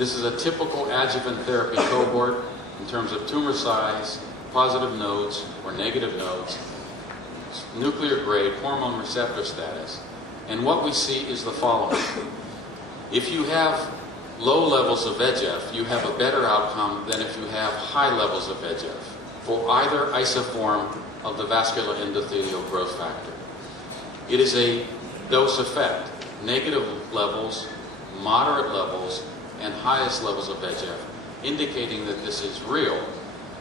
This is a typical adjuvant therapy cohort in terms of tumor size, positive nodes or negative nodes, nuclear grade, hormone receptor status. And what we see is the following. If you have low levels of VEGF, you have a better outcome than if you have high levels of VEGF for either isoform of the vascular endothelial growth factor. It is a dose effect, negative levels, moderate levels, and highest levels of VEGF, indicating that this is real.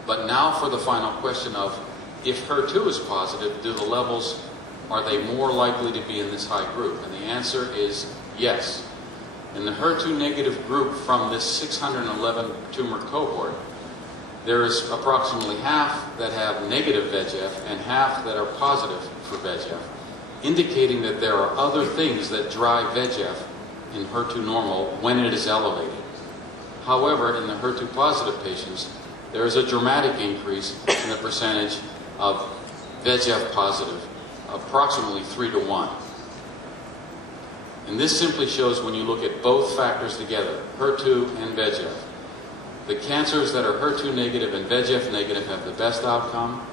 But now for the final question of, if HER2 is positive, do the levels, are they more likely to be in this high group? And the answer is yes. In the HER2 negative group from this 611 tumor cohort, there is approximately half that have negative VEGF and half that are positive for VEGF, indicating that there are other things that drive VEGF in HER2 normal when it is elevated. However, in the HER2 positive patients, there is a dramatic increase in the percentage of VEGF positive, approximately 3 to 1. And this simply shows when you look at both factors together, HER2 and VEGF, the cancers that are HER2 negative and VEGF negative have the best outcome.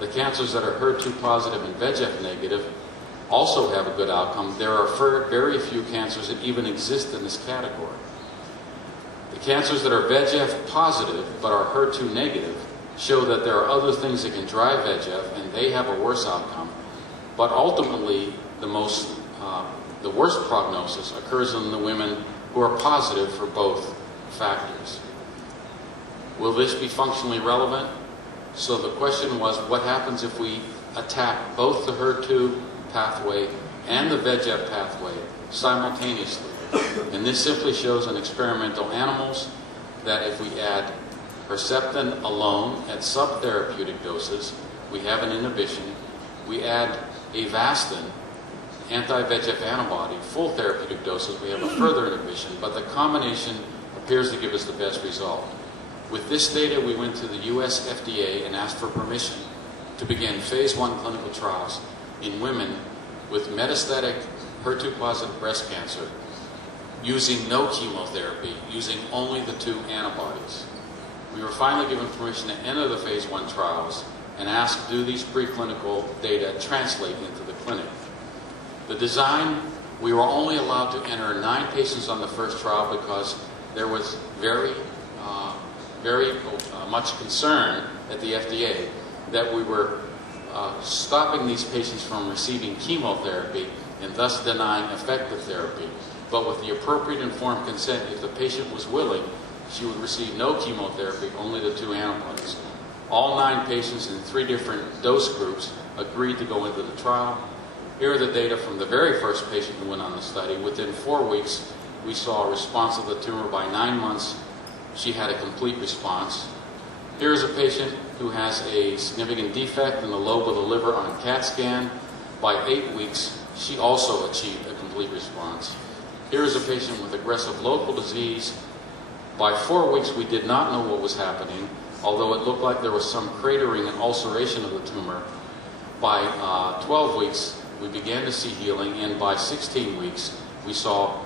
The cancers that are HER2 positive and VEGF negative also have a good outcome. There are very few cancers that even exist in this category. The cancers that are VEGF positive but are HER2 negative show that there are other things that can drive VEGF and they have a worse outcome. But ultimately, the worst prognosis occurs in the women who are positive for both factors. Will this be functionally relevant? So the question was, what happens if we attack both the HER2 pathway and the VEGF pathway simultaneously? And this simply shows in experimental animals that if we add Herceptin alone at subtherapeutic doses, we have an inhibition. We add Avastin, anti-VEGF antibody, full therapeutic doses, we have a further inhibition, but the combination appears to give us the best result. With this data, we went to the US FDA and asked for permission to begin phase 1 clinical trials in women with metastatic HER2-positive breast cancer using no chemotherapy, using only the 2 antibodies. We were finally given permission to enter the phase 1 trials and asked, do these preclinical data translate into the clinic? The design, we were only allowed to enter 9 patients on the first trial because there was very much concern at the FDA that we were stopping these patients from receiving chemotherapy and thus denying effective therapy. But with the appropriate informed consent, if the patient was willing, she would receive no chemotherapy, only the 2 antibodies. All 9 patients in 3 different dose groups agreed to go into the trial. Here are the data from the very first patient who went on the study. Within 4 weeks, we saw a response of the tumor. By 9 months, she had a complete response. Here's a patient who has a significant defect in the lobe of the liver on a CAT scan. By 8 weeks, she also achieved a complete response. Here is a patient with aggressive local disease. By 4 weeks, we did not know what was happening, although it looked like there was some cratering and ulceration of the tumor. By 12 weeks, we began to see healing, and by 16 weeks, we saw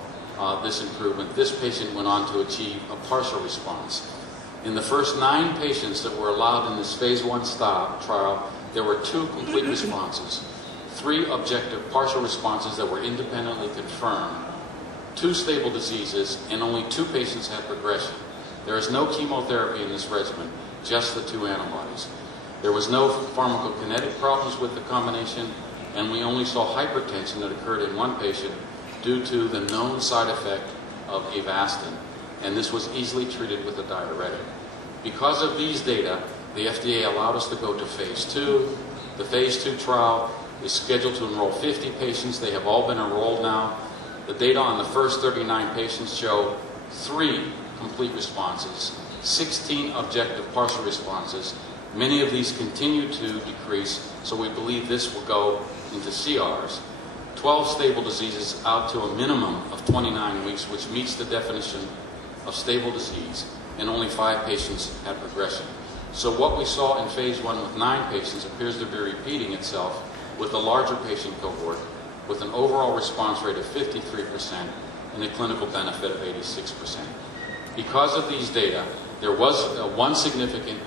this improvement. This patient went on to achieve a partial response. In the first 9 patients that were allowed in this phase 1 trial, there were 2 complete responses, 3 objective partial responses that were independently confirmed, 2 stable diseases, and only 2 patients had progression. There is no chemotherapy in this regimen, just the 2 antibodies. There was no pharmacokinetic problems with the combination, and we only saw hypertension that occurred in 1 patient due to the known side effect of Avastin, and this was easily treated with a diuretic. Because of these data, the FDA allowed us to go to phase 2. The phase 2 trial is scheduled to enroll 50 patients. They have all been enrolled now. The data on the first 39 patients show 3 complete responses, 16 objective partial responses. Many of these continue to decrease, so we believe this will go into CRs. 12 stable diseases out to a minimum of 29 weeks, which meets the definition of stable disease, and only 5 patients had progression. So what we saw in phase 1 with 9 patients appears to be repeating itself with the larger patient cohort, with an overall response rate of 53% and a clinical benefit of 86%. Because of these data, there was one significant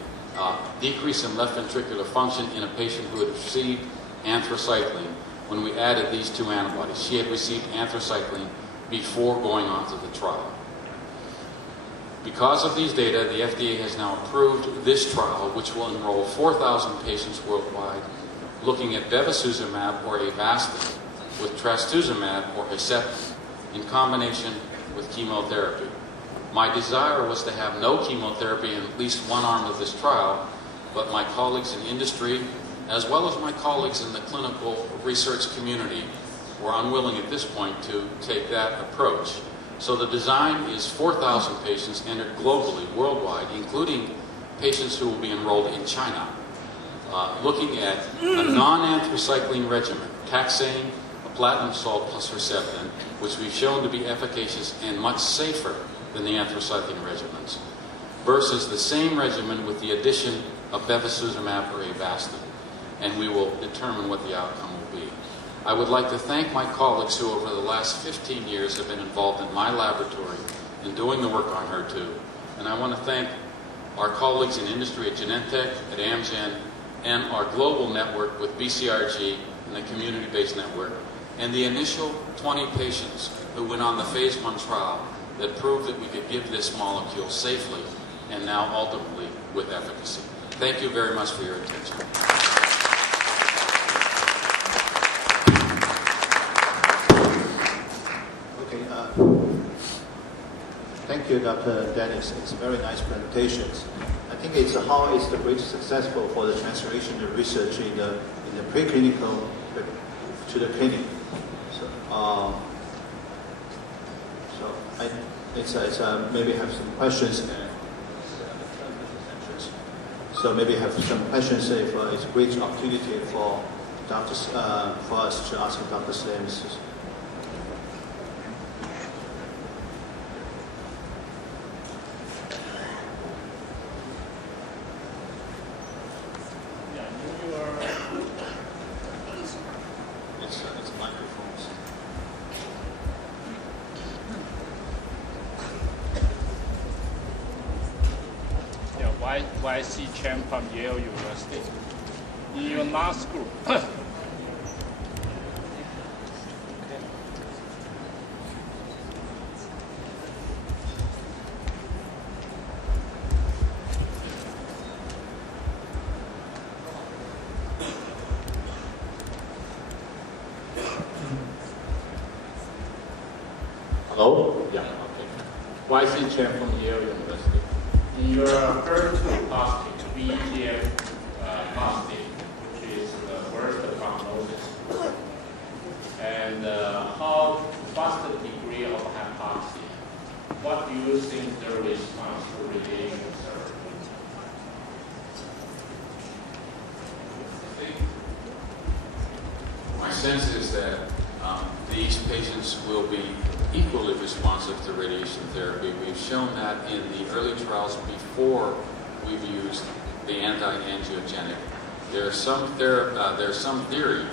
decrease in left ventricular function in a patient who had received anthracycline when we added these two antibodies. She had received anthracycline before going on to the trial. Because of these data, the FDA has now approved this trial, which will enroll 4,000 patients worldwide, looking at bevacizumab or Avastin with trastuzumab or Herceptin in combination with chemotherapy. My desire was to have no chemotherapy in at least one arm of this trial, but my colleagues in industry, as well as my colleagues in the clinical research community, were unwilling at this point to take that approach. So the design is 4,000 patients entered globally, worldwide, including patients who will be enrolled in China, looking at a non-anthracycline regimen, taxane, a platinum salt plus Herceptin, which we've shown to be efficacious and much safer than the anthracycline regimens, versus the same regimen with the addition of bevacizumab or Avastin, and we will determine what the outcome will be. I would like to thank my colleagues who over the last 15 years have been involved in my laboratory in doing the work on HER2, and I want to thank our colleagues in industry at Genentech, at Amgen, and our global network with BCRG and the community-based network, and the initial 20 patients who went on the phase 1 trial that proved that we could give this molecule safely and now ultimately with efficacy. Thank you very much for your attention. Thank you, Dr. Dennis. It's very nice presentations. I think it's how is the bridge successful for the translation of research in the preclinical to the clinic. Maybe have some questions. So maybe have some questions if it's a great opportunity for doctors for us to ask Dr. Sims. Y.C. Chen from Yale University. In your last group, Hello? Yeah, okay. Y.C. Chen from Yale University. In your HER2 positive, VEGF positive, which is the worst prognosis, and what's the degree of hypoxia? What do you think the response to radiation therapy? My sense is that these patients will be equally responsive to radiation therapy. We've shown that in the early trials before we've used the anti-angiogenic. There's some theory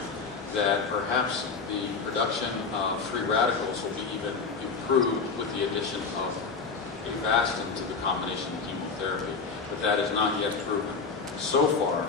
that perhaps the production of free radicals will be even improved with the addition of Avastin to the combination chemotherapy, but that is not yet proven. So far,